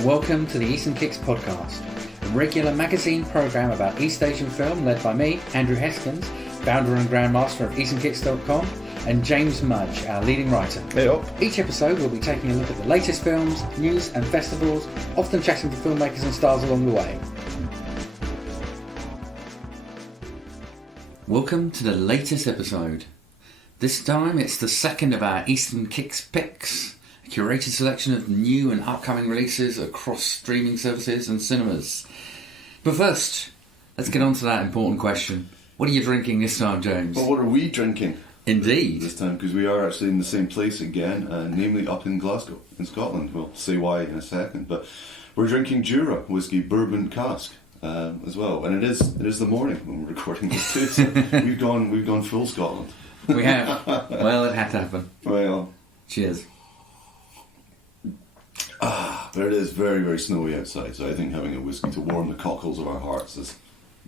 and welcome to the easternKicks podcast, a regular magazine programme about East Asian film led by me, Andrew Heskins, founder and grandmaster of easternKicks.com, and James Mudge, our leading writer. Hey-o. Each episode we'll be taking a look at the latest films, news and festivals, often chatting to filmmakers and stars along the way. Welcome to the latest episode. This time it's the second of our easternKicks picks, a curated selection of new and upcoming releases across streaming services and cinemas. But first, let's get on to that important question. What are you drinking this time, James? Well, what are we drinking? Indeed. This time, because we are actually in the same place again, namely up in Glasgow, in Scotland. We'll say why in a second, but we're drinking Jura whiskey bourbon cask as well, and it is the morning when we're recording this too. So we've gone full Scotland. We have. Well, it had to happen. Well, cheers. But it is very, very snowy outside, so I think having a whiskey to warm the cockles of our hearts is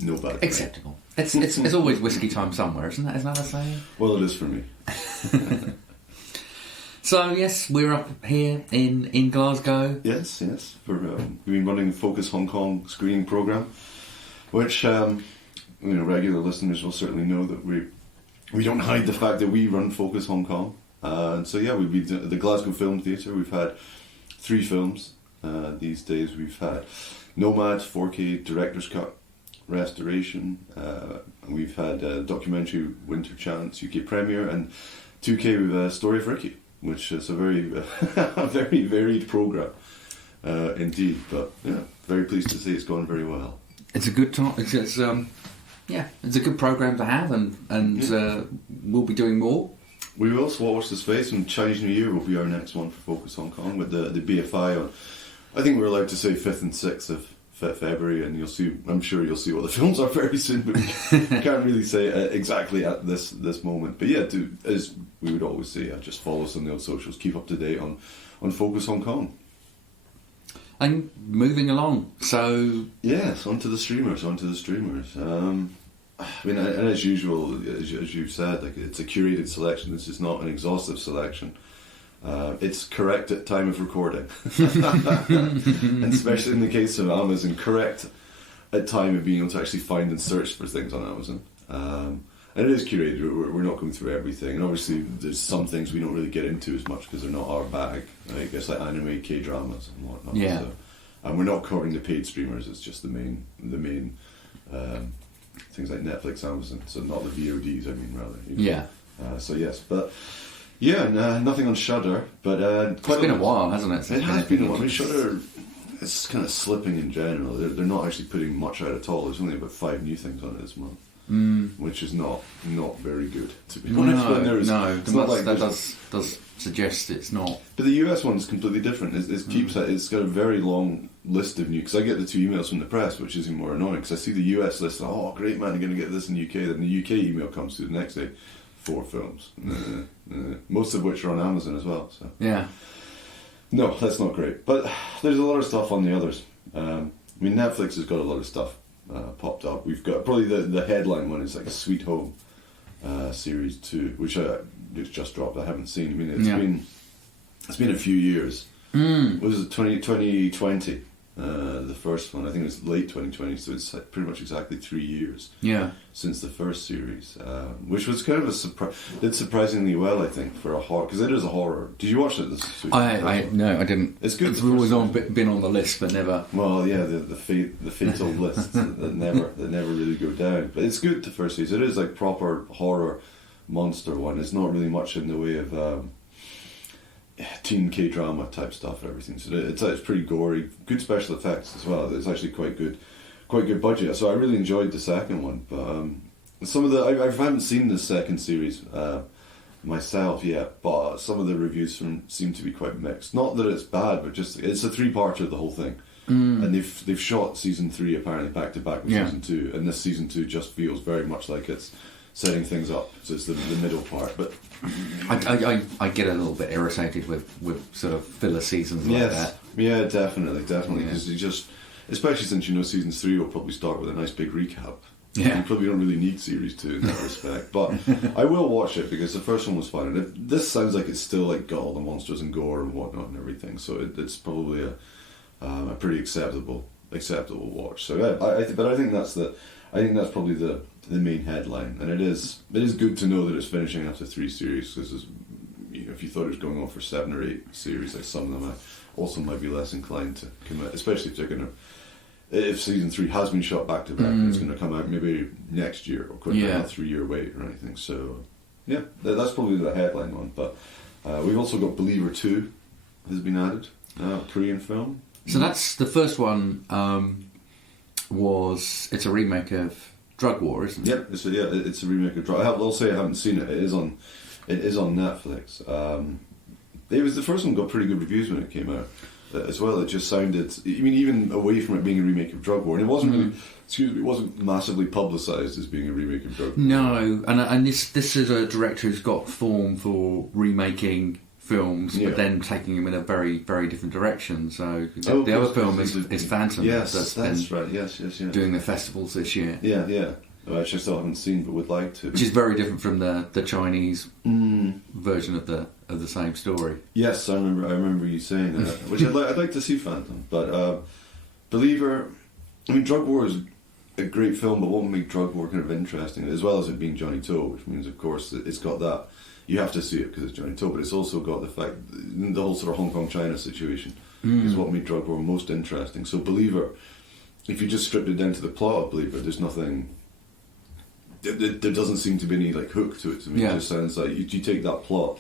no bad thing. Acceptable. It's always whiskey time somewhere, isn't that a saying? Well, it is for me. So yes, we're up here in Glasgow. Yes. We've been running the Focus Hong Kong screening program, which regular listeners will certainly know that we don't hide the fact that we run Focus Hong Kong. And so yeah, we've been at the Glasgow Film Theatre. We've had 3 films these days. We've had Nomad 4K Director's Cut restoration. We've had documentary Winter Chance UK premiere, and 2K with Story of Ricky, which is a very very varied program indeed. But yeah, very pleased to say it's gone very well. It's a good time. It's a good program to have, and we'll be doing more. We will. So watch this space, and Chinese New Year will be our next one for Focus Hong Kong with the BFI on. I think we're allowed to say 5th and 6th of February, and I'm sure you'll see what the films are very soon, but we can't really say exactly at this moment. But yeah, as we would always say, just follow us on the old socials, keep up to date on Focus Hong Kong. And moving along, so yes, onto the streamers. And as usual, as you've said, like, it's a curated selection. This is not an exhaustive selection. It's correct at time of recording, and especially in the case of Amazon, correct at time of being able to actually find and search for things on Amazon. And it is curated. We're not going through everything, and obviously there's some things we don't really get into as much because they're not our bag. I guess like anime, K-dramas, and whatnot. Yeah. So, and we're not covering the paid streamers. It's just the main things like Netflix, Amazon. So not the VODs. I mean, rather. Yeah. So yes, but. Yeah, nothing on Shudder, but it's been a while, hasn't it? It has been a while. I mean, Shudder is kind of slipping in general. They're not actually putting much out at all. There's only about 5 new things on it this month, which is not very good, to be honest. That does suggest it's not. But the US one's completely different. It's got a very long list of new. Because I get the 2 emails from the press, which is even more annoying. Because I see the US list. Oh, great man, you're going to get this in the UK. Then the UK email comes through the next day. 4 films, most of which are on Amazon as well. So yeah, no, that's not great. But there's a lot of stuff on the others. I mean, Netflix has got a lot of stuff popped up. We've got probably the headline one is like a Sweet Home series 2, which it's just dropped. I haven't seen. I mean, it's been a few years. Was it 2020? The first one, I think it was late 2020, so it's pretty much exactly 3 years since the first series, which was kind of a surprise. Did surprisingly well, I think, for a horror, because it is a horror. Did you watch it? No, I didn't. It's good. It's always been on the list, but never. Well, yeah, the fatal lists that never really go down. But it's good. The first series, it is like proper horror monster one. It's not really much in the way of. Teen K-drama type stuff, everything. So it's pretty gory, good special effects as well. It's actually quite good budget. So I really enjoyed the second one. But some of I haven't seen the second series myself yet, but some of the reviews seem to be quite mixed. Not that it's bad, but just it's a 3-parter, the whole thing. And they've shot season 3 apparently back to back with season 2, and this season 2 just feels very much like it's setting things up. So it's the middle part, but. I get a little bit irritated with sort of filler seasons like that. Yeah, definitely, because you just, especially since season 3 will probably start with a nice big recap. Yeah. You probably don't really need series 2 in that respect, but I will watch it because the first one was fun, and this sounds like it's still like got all the monsters and gore and whatnot and everything, so it's probably a pretty acceptable watch. So yeah, but I think that's probably the main headline, and it is good to know that it's finishing after 3 series, because if you thought it was going on for 7 or 8 series, like some of them, I also might be less inclined to commit, especially if season 3 has been shot back to back and it's going to come out maybe next year or quicker, not 3-year wait or anything. So yeah, that's probably the headline one. But we've also got Believer 2 has been added, Korean film. So that's the first one. It's a remake of Drug War, isn't it? Yep, it's a remake of Drug. I'll say I haven't seen it. It is on Netflix. The first one got pretty good reviews when it came out as well. It just sounded, even away from it being a remake of Drug War, and it wasn't really, it wasn't massively publicised as being a remake of Drug War. No, and this is a director who's got form for remaking films, but then taking them in a very, very different direction. So the other film is Phantom. Yes, that's right. Yes. Doing the festivals this year. Yeah. Which I still haven't seen, but would like to. Which is very different from the Chinese version of the same story. Yes, I remember you saying that. Which I'd like to see Phantom, but Believer. Drug War is a great film, but what would make Drug War kind of interesting, as well as it being Johnny To, which means, of course, that it's got that. You have to see it because it's Johnny To, but it's also got the fact, the whole sort of Hong Kong-China situation is what made Drug War most interesting. So Believer, if you just stripped it down to the plot of Believer, there's nothing. There doesn't seem to be any hook to it to me. It just sounds like you take that plot,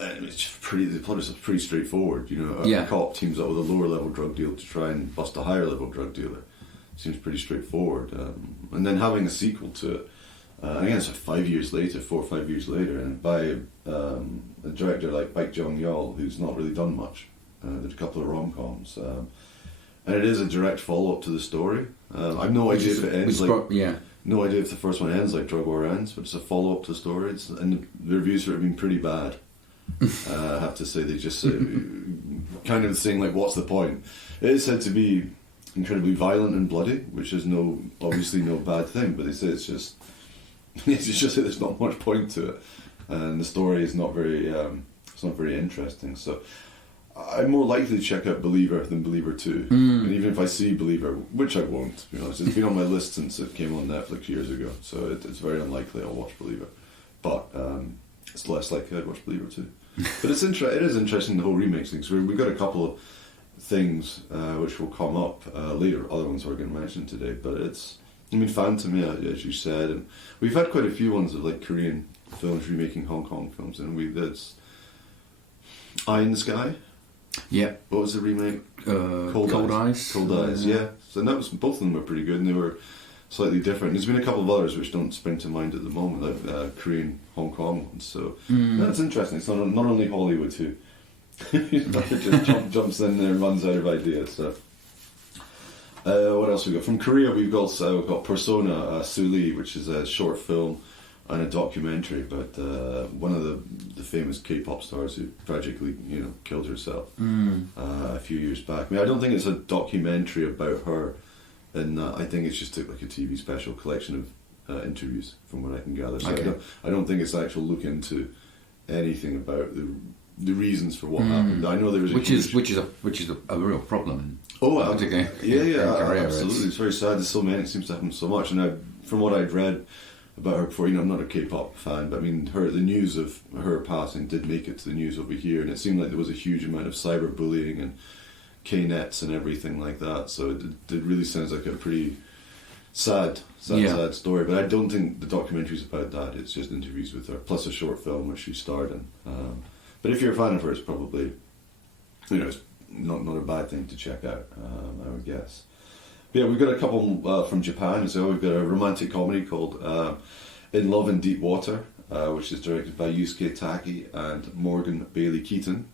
and it's just the plot is pretty straightforward. A cop teams up with a lower level drug dealer to try and bust a higher level drug dealer. Seems pretty straightforward. And then having a sequel to it. Again, it's 5 years later, 4 or 5 years later, and by a director like Baek Jong-yeol, who's not really done much. Did a couple of rom-coms, and it is a direct follow-up to the story. I've no idea if it ends no idea if the first one ends like Drug War ends, but it's a follow-up to the story. And the reviews for it have been pretty bad. I have to say, they just kind of saying what's the point? It is said to be incredibly violent and bloody, which is obviously no bad thing, but they say it's just that there's not much point to it, and the story is not very interesting. So I'm more likely to check out Believer than Believer 2. And even if I see Believer, which I won't, to be honest, it's been on my list since it came on Netflix years ago, so it's very unlikely I'll watch Believer. But it's less likely I'd watch Believer 2. But it is interesting, the whole remix thing. So we've got a couple of things which will come up later, other ones we're going to mention today, but it's Phantom, as you said, and we've had quite a few ones of Korean films remaking Hong Kong films, and it's Eye in the Sky. Yeah. What was the remake? Cold Eyes. Cold Eyes. Yeah. So both of them were pretty good, and they were slightly different. There's been a couple of others which don't spring to mind at the moment, like Korean Hong Kong ones. So that's interesting. It's not only Hollywood who just jumps in there and runs out of ideas. So. What else we got? From Korea, we've got Persona, Suli, which is a short film and a documentary about one of the famous K-pop stars who tragically, killed herself a few years back. I don't think it's a documentary about her, and I think it's just a TV special collection of interviews, from what I can gather. So okay. I don't think it's an actual look into anything about the reasons for what happened. I know there was which is a real problem. Absolutely. It's very sad. There's so many. It seems to happen so much. And from what I'd read about her before, I'm not a K-pop fan, but the news of her passing did make it to the news over here, and it seemed like there was a huge amount of cyberbullying and K-nets and everything like that. So it really sounds like a pretty sad story. But I don't think the documentary's about that. It's just interviews with her, plus a short film where she starred in. But if you're a fan of her, it's probably, it's not a bad thing to check out, I would guess. But yeah, we've got a couple from Japan. So we've got a romantic comedy called In Love in Deep Water, which is directed by Yusuke Taki and Morgan Bailey Keaton,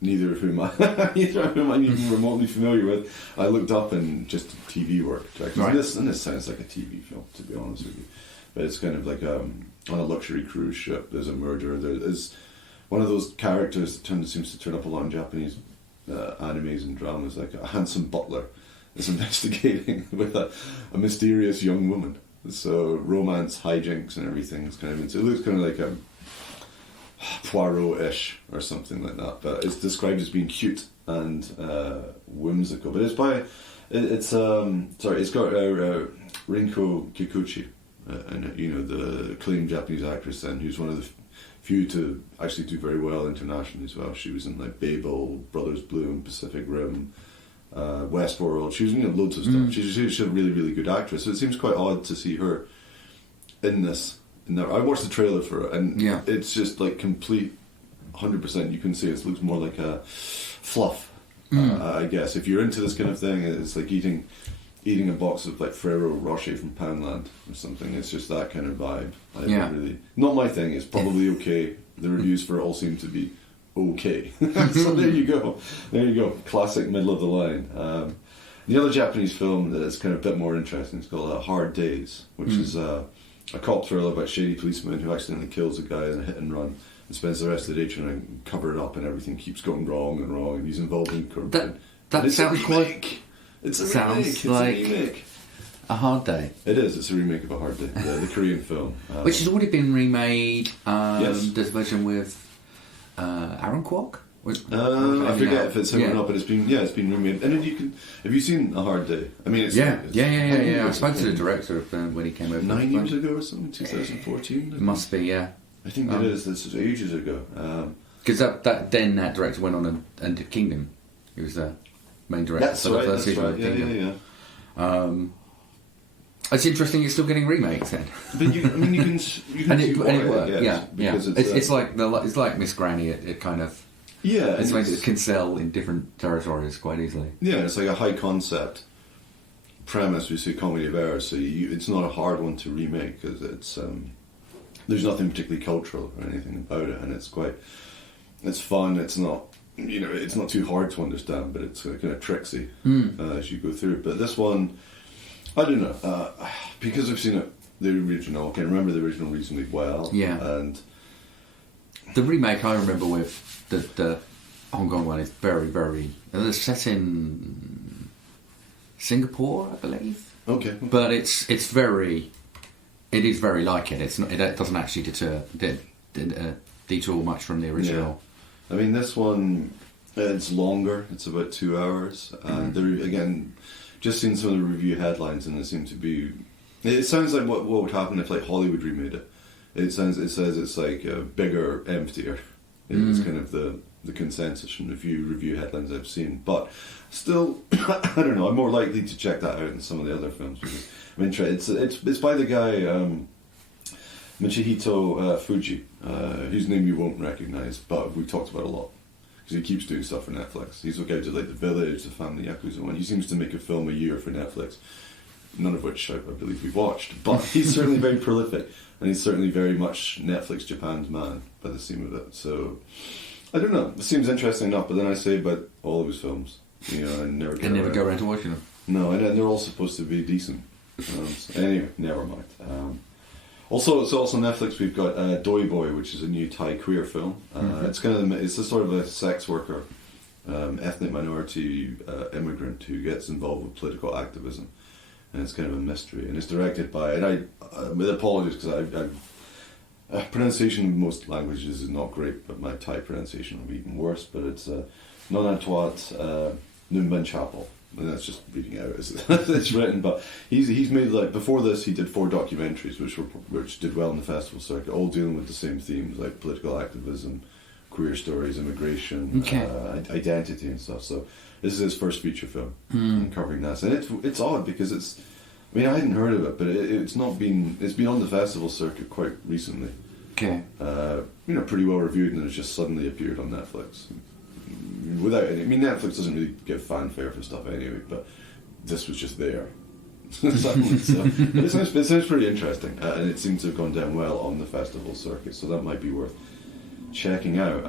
neither of whom I'm even remotely familiar with. I looked up in just TV work. Right. This sounds like a TV film, to be honest with you. But it's kind of like on a luxury cruise ship. There's a murderer. There's one of those characters that seems to turn up a lot in Japanese animes and dramas, like a handsome butler is investigating with a mysterious young woman. So romance, hijinks, and everything is kind of. It looks kind of like Poirot-ish or something like that. But it's described as being cute and whimsical. But it's it's got Rinko Kikuchi, and the acclaimed Japanese actress then, who's one of the few to actually do very well internationally as well. She was in like Babel, Brothers Bloom, Pacific Rim, Westworld. She was in loads of stuff. She's a really, really good actress. So it seems quite odd to see her in this. I watched the trailer for it, and it's just like complete 100%. You can see it looks more like a fluff. I guess if you're into this kind of thing, it's like eating a box of like Ferrero Rocher from Poundland or something. It's just that kind of vibe. Not my thing. It's probably okay. The reviews for it all seem to be okay. So there you go. Classic middle of the line. The other Japanese film that's kind of a bit more interesting is called Hard Days, which is a cop thriller about a shady policeman who accidentally kills a guy in a hit and run and spends the rest of the day trying to cover it up, and everything keeps going wrong, and he's involved in corruption. That sounds quite... It's a remake. It's a remake. A Hard Day. It is. It's a remake of A Hard Day, the Korean film. Which has already been remade. Yes. There's a version with Aaron Kwok? I forget if it's him or not, but it's been remade. And then have you seen A Hard Day? I mean, it's I spoke to the director when he came over. 9 years ago or something, 2014. It must be, yeah. I think it is. This is ages ago. Because that director went on and did Kingdom. He was the main director. That's right. Yeah. It's interesting. It's still getting remakes then. But you can and it worked. Yeah. Because it's like Miss Granny. It kind of it can sell in different territories quite easily. Yeah, it's like a high concept premise. We see comedy of errors, so it's not a hard one to remake because it's there's nothing particularly cultural or anything about it, and it's fun. It's not it's not too hard to understand, but it's kind of tricksy as you go through. But this one, I don't know, because I've seen the original. I can remember the original reasonably well. Yeah, and the remake I remember with the Hong Kong one is very, very. It's set in Singapore, I believe. Okay, but it is very like it. It's not. It doesn't actually detour much from the original. Yeah. I mean, this one it's longer. It's about 2 hours. There again, just seen some of the review headlines, and it seems to be. It sounds like what would happen if like Hollywood remade it. It says it's like bigger, emptier. It's kind of the consensus from the review headlines I've seen. But still, I don't know. I'm more likely to check that out than some of the other films. Because I'm interested. It's by the guy Michihito Fuji, whose name you won't recognise, but we talked about a lot because he keeps doing stuff for Netflix. He's the guy who did like The Village, the Family Yakuza one. He seems to make a film a year for Netflix, none of which I believe we've watched. But he's certainly very prolific. And he's certainly very much Netflix Japan's man by the seam of it. So, I don't know. It seems interesting enough, but then I say about all of his films. I never go around to watching them. No, and they're all supposed to be decent. Anyway, never mind. Also, it's also Netflix. We've got Doi Boy, which is a new Thai queer film. It's it's a sort of a sex worker, ethnic minority immigrant who gets involved with political activism. And it's kind of a mystery, and it's directed by, and I with apologies because pronunciation in most languages is not great, but my Thai pronunciation will be even worse. But it's Nonantwat Numban Chapel, and that's just reading out as it's written. But he's made, like, before this he did 4 documentaries which did well in the festival circuit, all dealing with the same themes like political activism, queer stories, immigration, identity and stuff. So this is his first feature film covering that, and it's odd because it's. I mean, I hadn't heard of it, but it's been on the festival circuit quite recently. Okay. Pretty well reviewed, and it's just suddenly appeared on Netflix. Without any, I mean, Netflix doesn't really give fanfare for stuff anyway, but this was just there. So it sounds pretty interesting, and it seems to have gone down well on the festival circuit, so that might be worth checking out.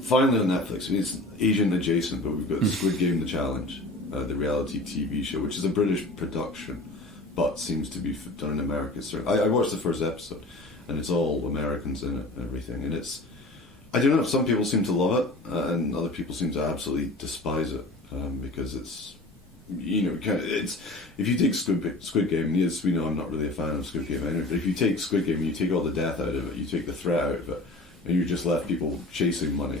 Finally on Netflix, I mean, it's Asian adjacent, but we've got Squid Game: The Challenge, the reality TV show, which is a British production, but seems to be done in America. I watched the first episode, and it's all Americans in it and everything, and it's. I don't know, some people seem to love it, and other people seem to absolutely despise it, because it's. It's if you take Squid Game, yes, we know I'm not really a fan of Squid Game anyway, but if you take Squid Game and you take all the death out of it, you take the threat out of it, and you're just left people chasing money,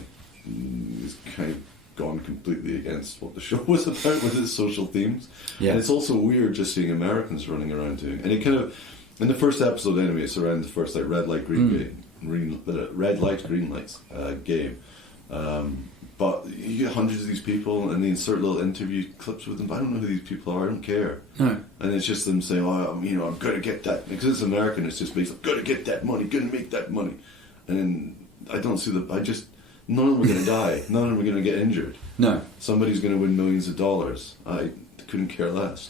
is kind of gone completely against what the show was about with its social themes. Yeah. And it's also weird just seeing Americans running around doing, and it kind of, in the first episode anyway, it's around the first like red light green lights game. But you get hundreds of these people, and they insert little interview clips with them. But I don't know who these people are. I don't care. No. And it's just them saying, "Oh, I'm going to get that," because it's American. It's just basically, "Going to get that money, going to make that money," and then I don't see none of them are going to die. None of them are going to get injured. No. Somebody's going to win millions of dollars. I couldn't care less.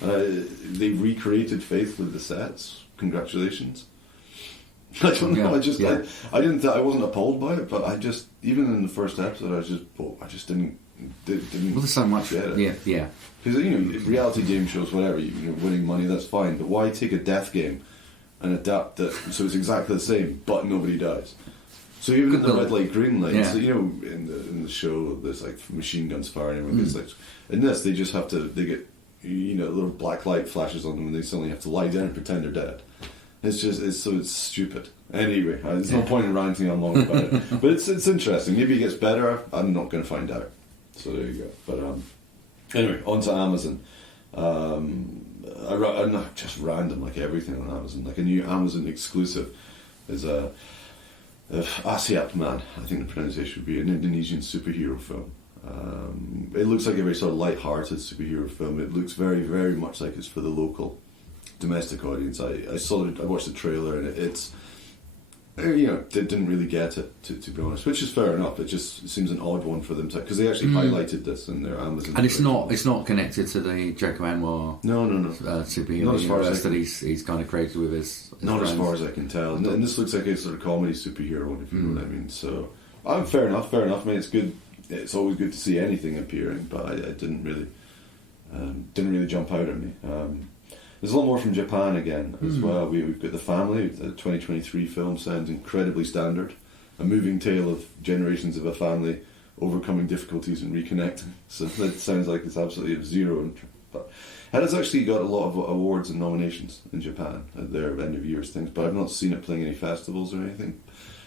They recreated Faith with the sets. Congratulations. I don't know. Yeah. I wasn't appalled by it, but I just, even in the first episode, I just didn't. Well, there's so much. Get it. Yeah. Because reality game shows, whatever, winning money, that's fine. But why take a death game and adapt it so it's exactly the same, but nobody dies? So even in the red light, green light, so, in the show, there's like machine guns firing. It's like, in this, they just have to. They get little black light flashes on them, and they suddenly have to lie down and pretend they're dead. It's stupid. Anyway, there's no point in ranting on long about it. But it's interesting. Maybe it gets better. I'm not going to find out. So there you go. But anyway, on to Amazon. I'm not just random like everything on Amazon. Like a new Amazon exclusive is a Ashiap Man. I think the pronunciation would be an Indonesian superhero film. It looks like a very sort of light-hearted superhero film. It looks very, very much like it's for the local domestic audience. I watched the trailer, and it's didn't really get it, to be honest, which is fair enough. It just seems an odd one for them to, because they actually highlighted this in their Amazon. And it's not connected to the Jacob Anwar. No. Superhero Not as far universe as that he's kind of created with his not friends. as far as I can tell. And this looks like a sort of comedy superhero one, if you know what I mean. So, fair enough. I mean, it's good. It's always good to see anything appearing, but I didn't really jump out at me. There's a lot more from Japan again as well. We've got The Family, the 2023 film, sounds incredibly standard. A moving tale of generations of a family overcoming difficulties and reconnecting. So that sounds like it's absolutely of zero interest. But it has actually got a lot of awards and nominations in Japan at their end of year's things, but I've not seen it playing any festivals or anything.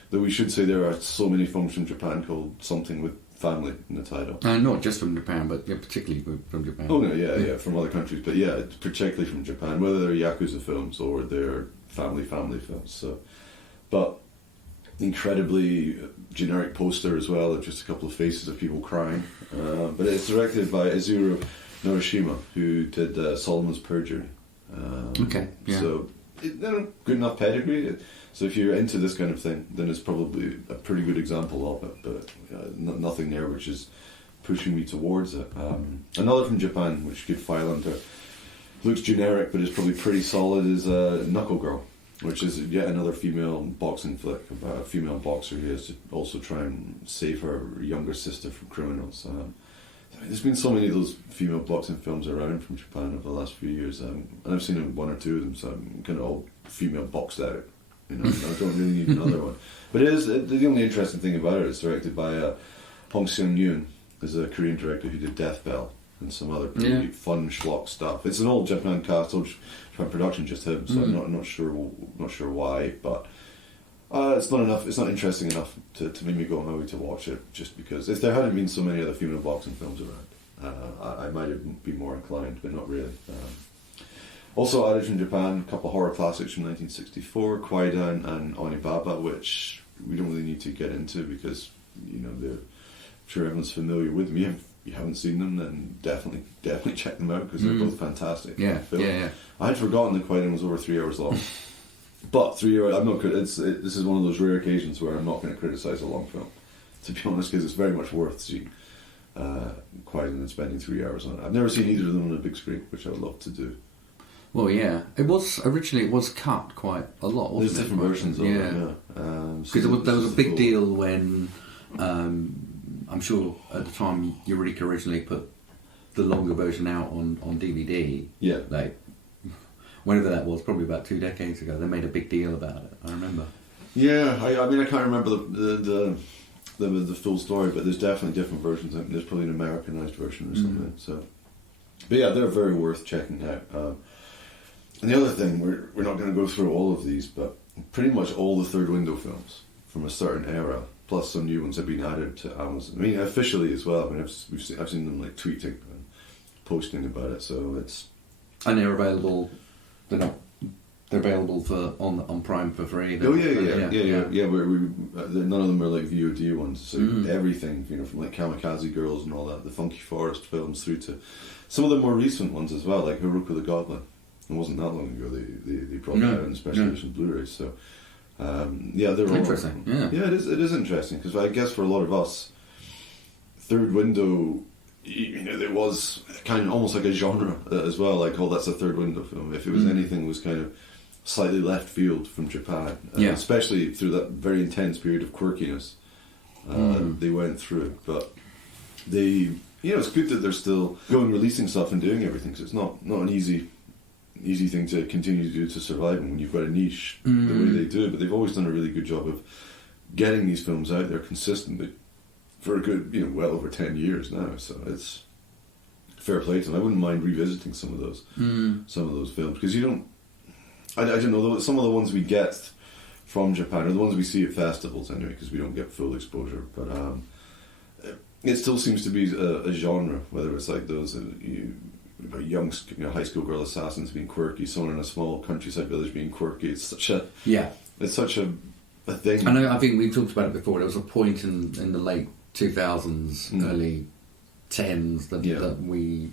Though we should say there are so many films from Japan called something with family in the title. Not just from Japan, but particularly from Japan. Oh no, yeah, from other countries, but yeah, particularly from Japan, whether they're Yakuza films or they're family films. So, but incredibly generic poster as well, of just a couple of faces of people crying. But it's directed by Izuru Norishima, who did Solomon's Perjury. Okay, yeah. So, good enough pedigree. So if you're into this kind of thing, then it's probably a pretty good example of it, but nothing there which is pushing me towards it. Another from Japan, which could file under, looks generic but is probably pretty solid, is Knuckle Girl, which is yet another female boxing flick about a female boxer who has to also try and save her younger sister from criminals. There's been so many of those female boxing films around from Japan over the last few years, and I've seen one or two of them, so I'm kind of all female boxed out. I don't really need another one. But it is the only interesting thing about it. It's directed by Hong Seung-yoon, who's a Korean director who did Death Bell and some other pretty fun schlock stuff. It's an old Japan cast, old Japan production, just him. So I'm not sure why, but it's not enough. It's not interesting enough to make me go on my way to watch it. Just because if there hadn't been so many other female boxing films around, I might have been more inclined, but not really. Also added from Japan, a couple of horror classics from 1964, Kwaidan and Onibaba, which we don't really need to get into because, I'm sure everyone's familiar with them. If you haven't seen them, then definitely check them out because they're both fantastic. Yeah. I had forgotten that Kwaidan was over 3 hours long. But 3 hours, I'm not. This is one of those rare occasions where I'm not going to criticise a long film, to be honest, because it's very much worth seeing Kwaidan and spending 3 hours on it. I've never seen either of them on a big screen, which I would love to do. Well, yeah, it was cut quite a lot. Wasn't There's different versions of it. Yeah, because there was a big deal when I'm sure at the time Eureka originally put the longer version out on DVD. Yeah, like whenever that was, probably about 2 decades ago. They made a big deal about it. I remember. Yeah, I mean I can't remember the full story, but there's definitely different versions. I mean, there's probably an Americanized version or something. So, but yeah, they're very worth checking out. And the other thing, we're not going to go through all of these, but pretty much all the Third Window films from a certain era. Plus, some new ones have been added to Amazon. I mean, officially as well. I mean, I've seen them like tweeting and posting about it. So it's And they're available. They're available for on Prime for free. Oh yeah. None of them are like VOD ones. So everything, from like Kamikaze Girls and all that, the Funky Forest films through to some of the more recent ones as well, like Haruka the Goblin. It wasn't that long ago they brought that out in special edition Blu-ray. So they're interesting. All, it is interesting because I guess for a lot of us, Third Window, it was kind of almost like a genre as well. Like, that's a Third Window film. If it was anything, it was kind of slightly left field from Japan, especially through that very intense period of quirkiness they went through. But it's good that they're still going, releasing stuff and doing everything. So it's not an easy thing to continue to do to survive when you've got a niche the way they do. But they've always done a really good job of getting these films out there consistently for a good, well over 10 years now. So it's fair play to them. I wouldn't mind revisiting some of those films because you don't. I don't know. Some of the ones we get from Japan are the ones we see at festivals anyway, because we don't get full exposure. But it still seems to be a genre, whether it's like those young high school girl assassins being quirky, someone in a small countryside village being quirky. It's such a thing. I think we talked about it before. There was a point in the late 2000s, early 10s that we,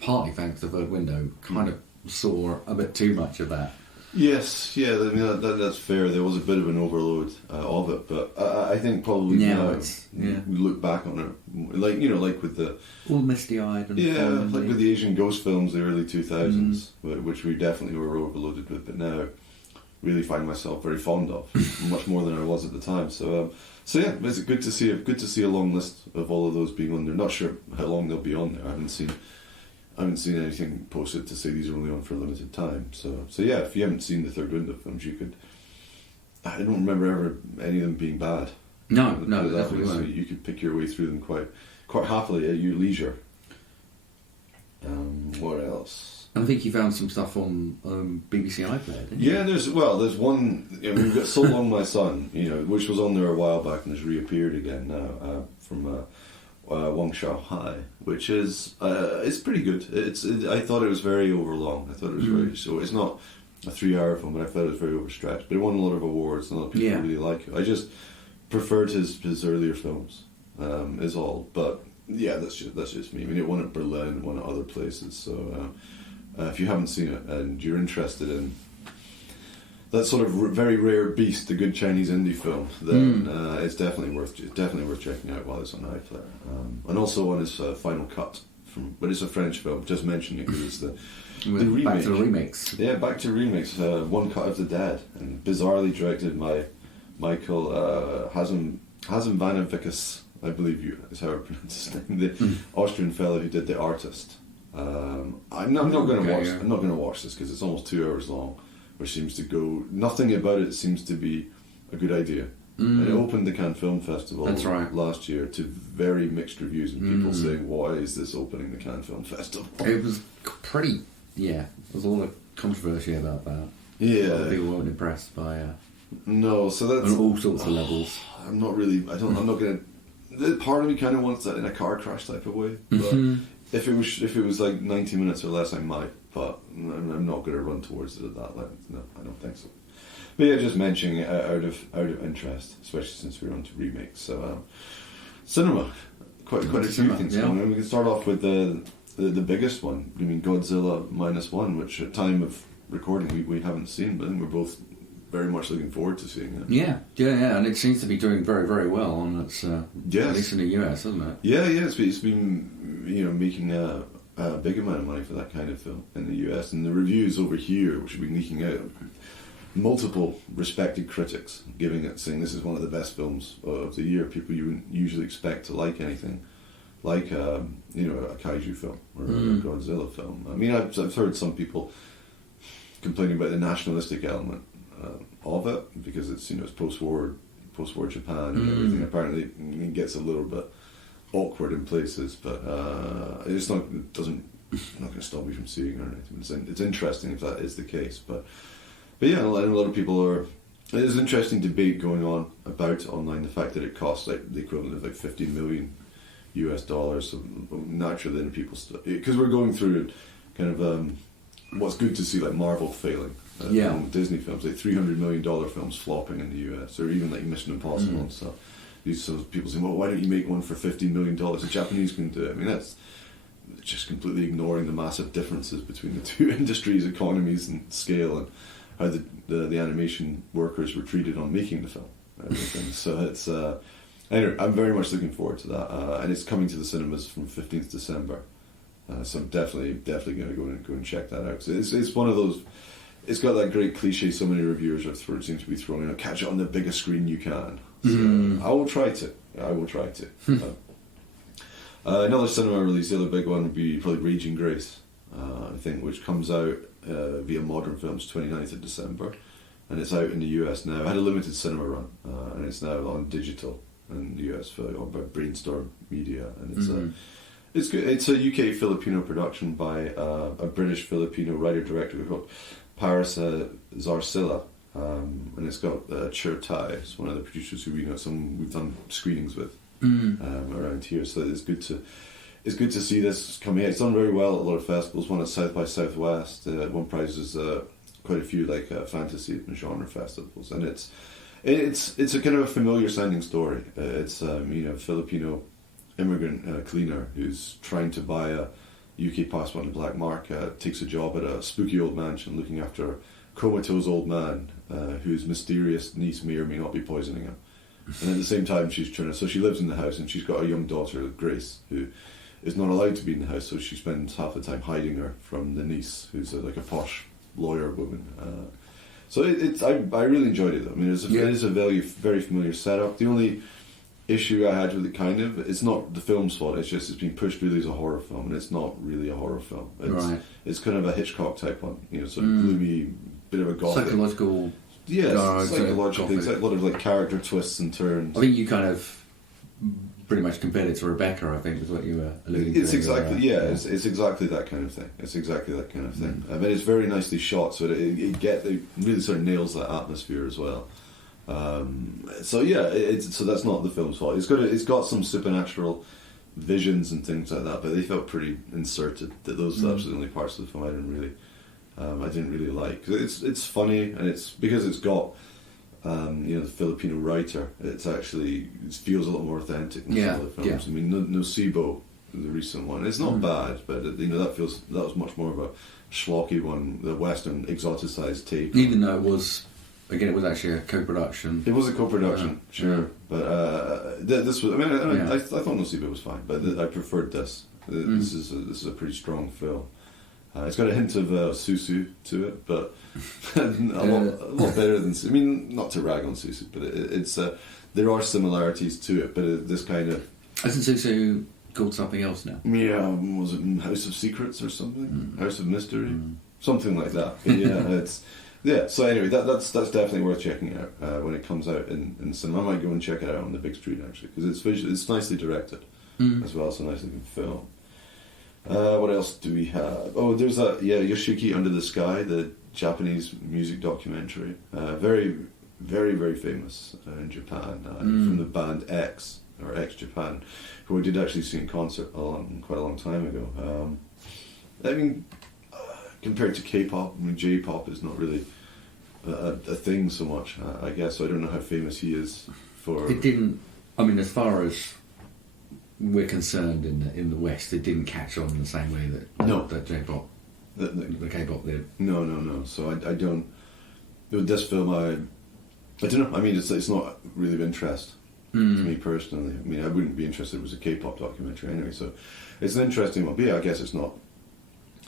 partly thanks to Third Window, kind of saw a bit too much of that. Yes, I mean that's fair. There was a bit of an overload of it, but I think probably now we look back on it like with the all misty-eyed and with the Asian ghost films, the early 2000s, which we definitely were overloaded with, but now really find myself very fond of, much more than I was at the time. So it's good to see a long list of all of those being on there. Not sure how long they'll be on there. I haven't seen anything posted to say these are only on for a limited time. So yeah, if you haven't seen the Third Window films, you could. I don't remember ever any of them being bad. No, definitely so you could pick your way through them quite happily at your leisure. What else? I think you found some stuff on BBC iPlayer, didn't you? Yeah, there's one. We've got So Long My Son, which was on there a while back and has reappeared again now from Wong Shao Hai, which is it's pretty good. I thought it was very overlong. I thought it was so it's not a 3-hour film, but I thought it was very overstretched. But it won a lot of awards, and a lot of people really like it. I just preferred his earlier films, is all. But yeah, that's just me. I mean, it won at Berlin, it won at other places. So if you haven't seen it and you're interested in that sort of very rare beast, the good Chinese indie film, then it's definitely worth checking out while it's on iPlayer. And also on his Final Cut, but it's a French film. Just mentioning it because it's the remake. Back to the remakes. Yeah, back to remakes. One Cut of the Dead, and bizarrely directed by Michael Hazem Van Vickers, I believe is how I pronounce his name, the Austrian fellow who did The Artist. I'm not going to watch this because it's almost 2 hours long. Which seems to go. Nothing about it seems to be a good idea. And it opened the Cannes Film Festival last year to very mixed reviews and people saying, "Why is this opening the Cannes Film Festival?" It was pretty. Yeah, there was a lot of controversy about that. Yeah, a lot of people weren't impressed by. No, so that's on all sorts of levels. I'm not really. I'm not going to. Part of me kind of wants that in a car crash type of way. But if it was like 90 minutes or less, I might. But I'm not going to run towards it at that length. No, I don't think so. But yeah, just mentioning it out of interest, especially since we're on to remakes. So cinema, quite a few things going on. We can start off with the biggest one. I mean, Godzilla -1, which at time of recording we haven't seen, but we're both very much looking forward to seeing it. Yeah, and it seems to be doing very, very well on its at least in the US, hasn't it? Yeah, it's been making a big amount of money for that kind of film in the US, and the reviews over here, which have been leaking out, multiple respected critics giving it, saying this is one of the best films of the year. People you wouldn't usually expect to like anything like a kaiju film or a Godzilla film. I mean, I've heard some people complaining about the nationalistic element of it because it's it's post-war Japan and everything. Apparently, it gets a little bit awkward in places, but it's not going to stop me from seeing it or anything. It's interesting if that is the case, but yeah, a lot of people are There's an interesting debate going on about it online. The fact that it costs like the equivalent of like $15 million US. So naturally, then people because we're going through kind of what's good to see, like Marvel failing. Disney films, like $300 million films flopping in the US, or even like Mission Impossible and stuff. So people saying, well, why don't you make one for $15 million? The Japanese can do it. I mean, that's just completely ignoring the massive differences between the two industries, economies and scale, and how the animation workers were treated on making the film. So it's anyway, I'm very much looking forward to that, and it's coming to the cinemas from 15th December. So I'm definitely going to go and check that out. So it's one of those. It's got that great cliche so many reviewers seem to be throwing, catch it on the biggest screen you can. So I will try to. Another cinema release, the other big one would be probably Raging Grace, I think, which comes out via Modern Films 29th of December, and it's out in the US now. It had a limited cinema run, and it's now on digital in the US by Brainstorm Media, and it's good. It's a UK Filipino production by a British Filipino writer-director called Paris Zarcilla, and it's got Chur-Tai, it's one of the producers who we've done screenings with around here. So it's good to see this coming out. It's done very well at a lot of festivals. Won at South by Southwest. Won prizes quite a few fantasy and genre festivals, and it's a kind of a familiar sounding story. It's a Filipino immigrant cleaner who's trying to buy a UK passport on the black market, takes a job at a spooky old mansion looking after a comatose old man whose mysterious niece may or may not be poisoning him. And at the same time, she lives in the house, and she's got a young daughter, Grace, who is not allowed to be in the house, so she spends half the time hiding her from the niece, who's like a posh lawyer woman. So I really enjoyed it. I mean, it is a very, very familiar setup. The only issue I had with it, it's not the film's fault, it's just it's been pushed really as a horror film, and it's not really a horror film. It's kind of a Hitchcock type one, sort of gloomy, bit of a gothic. Psychological. Psychological. It's like a lot of character twists and turns. I think you kind of pretty much compared it to Rebecca, I think, was what you were alluding to. It's exactly, it's exactly that kind of thing. I mean, it's very nicely shot, so it really sort of nails that atmosphere as well. So that's not the film's fault. It's got some supernatural visions and things like that, but they felt pretty inserted. That those are the only parts of the film I didn't really like. It's funny, and it's because it's got the Filipino writer. It feels a lot more authentic than some other films. I mean, Nocibo, the recent one, it's not bad, but that was much more of a schlocky one, the Western exoticized take. Even though it was actually a co-production. It was a co-production, sure. But this was. I thought Nocibo was fine, but I preferred this. This is a pretty strong film. It's got a hint of Susu to it, but a lot better than. I mean, not to rag on Susu, but there are similarities to it. But this kind of. Isn't Susu called something else now? Yeah, was it House of Secrets or something? House of Mystery, something like that. But so anyway, that's definitely worth checking out when it comes out in cinema. I might go and check it out on the big screen actually, because it's nicely directed as well. It's a nice looking film. What else do we have? Oh, there's Yoshiki Under the Sky, the Japanese music documentary. Very, very, very famous in Japan from the band X Japan, who I did actually see in concert quite a long time ago. I mean, compared to K-pop, J-pop is not really a thing so much, I guess. So I don't know how famous he is for. It didn't. I mean, as far as we're concerned in the West, it didn't catch on in the same way that J-pop, the K-pop did. No. So I don't. With this film, I don't know. I mean, it's not really of interest to me personally. I mean, I wouldn't be interested if it was a K-pop documentary anyway. So it's an interesting one. But yeah, I guess it's not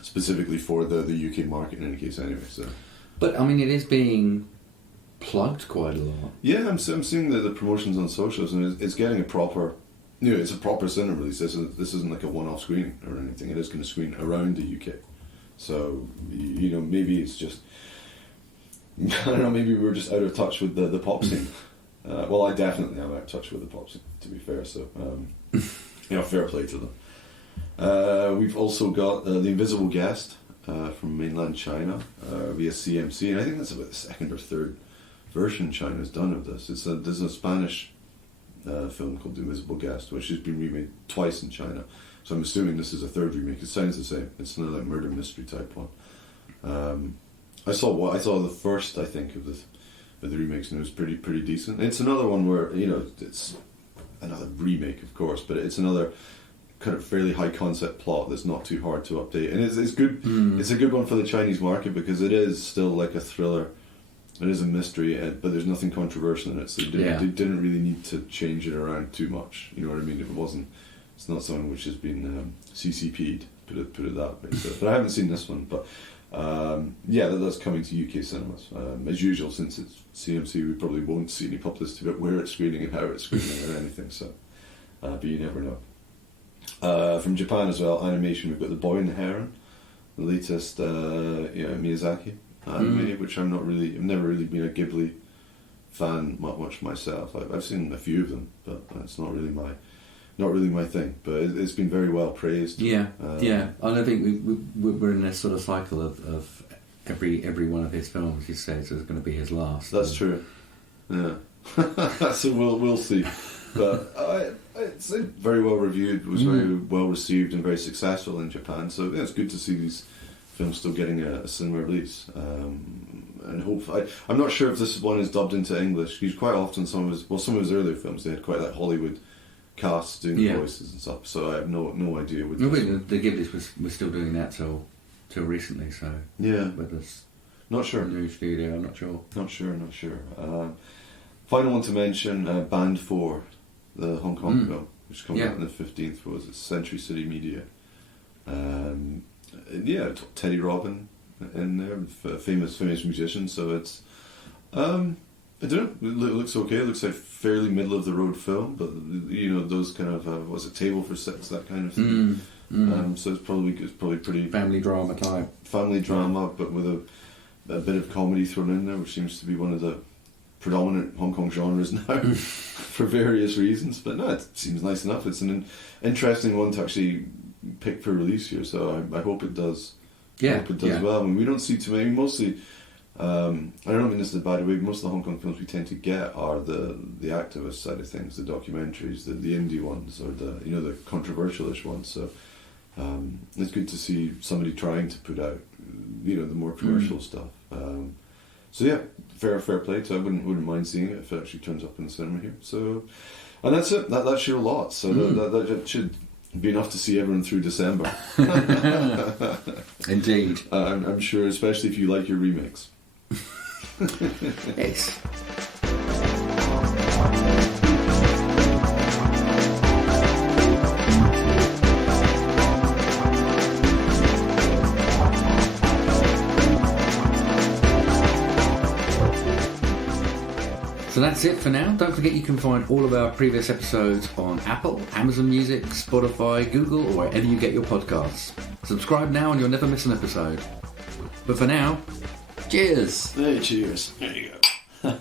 specifically for the UK market in any case anyway. So. But I mean, it is being plugged quite a lot. Yeah, I'm seeing the promotions on socials, and it's getting a proper. It's a proper cinema release. This isn't like a one-off screening or anything. It is going to screen around the UK. So, maybe it's just... I don't know, maybe we're just out of touch with the pop scene. Well, I definitely am out of touch with the pop scene, to be fair. So, fair play to them. We've also got The Invisible Guest from mainland China via CMC. And I think that's about the second or third version China's done of this. There's a Spanish film called The Invisible Guest, which has been remade twice in China. So I'm assuming this is a third remake. It sounds the same. It's another like murder mystery type one. I saw the first, I think, of the remakes, and it was pretty decent. It's another one where, you know, it's another remake, of course, but it's another kind of fairly high concept plot that's not too hard to update, and it's good. It's a good one for the Chinese market because it is still like a thriller. It is a mystery, but there's nothing controversial in it, so they didn't really need to change it around too much. You know what I mean? It's not something which has been CCP'd, put it that way. So, but I haven't seen this one, but that's coming to UK cinemas. As usual, since it's CMC, we probably won't see any publicity about where it's screening and how it's screening or anything. So, but you never know. From Japan as well, animation. We've got The Boy and the Heron, the latest Miyazaki anime, which I've never really been a Ghibli fan much myself. I've seen a few of them, but it's not really my thing. But it's been very well praised. Yeah, and I think we're in this sort of cycle of every one of his films he says is going to be his last. That's true. Yeah. So we'll see. But it's very well reviewed. It was very well received and very successful in Japan. So it's good to see these films still getting a cinema release. And hopefully, I'm not sure if this one is dubbed into English. Because quite often some of his earlier films, they had quite that Hollywood cast doing the voices and stuff. So I have no idea. With the Ghiblis was still doing that till recently. So with this not sure new studio, I'm not sure. Not sure. Final one to mention, Band 4, the Hong Kong film, which comes out on the 15th. Was it Century City Media? Teddy Robin in there, famous musician. So it's I don't know. It looks okay. It looks like fairly middle of the road film, but you know those kind of was it Table for Six, that kind of thing. So it's probably pretty family drama type. Family drama, but with a bit of comedy thrown in there, which seems to be one of the predominant Hong Kong genres now for various reasons. But no, it seems nice enough. It's an interesting one to actually pick for release here, so I hope it does. I hope it does well. I mean, we don't see too many. Mostly, I don't mean this in a bad way. Most of the Hong Kong films we tend to get are the activist side of things, the documentaries, the indie ones, or the controversial-ish ones. So it's good to see somebody trying to put out the more commercial stuff. So yeah, fair play. So I wouldn't mind seeing it if it actually turns up in the cinema here. So, and that's it. That's your lot. So that should be enough to see everyone through December. Indeed. I'm sure, especially if you like your remakes. Yes. So that's it for now. Don't forget you can find all of our previous episodes on Apple, Amazon Music, Spotify, Google, or wherever you get your podcasts. Subscribe now and you'll never miss an episode. But for now, cheers! Hey, cheers. There you go.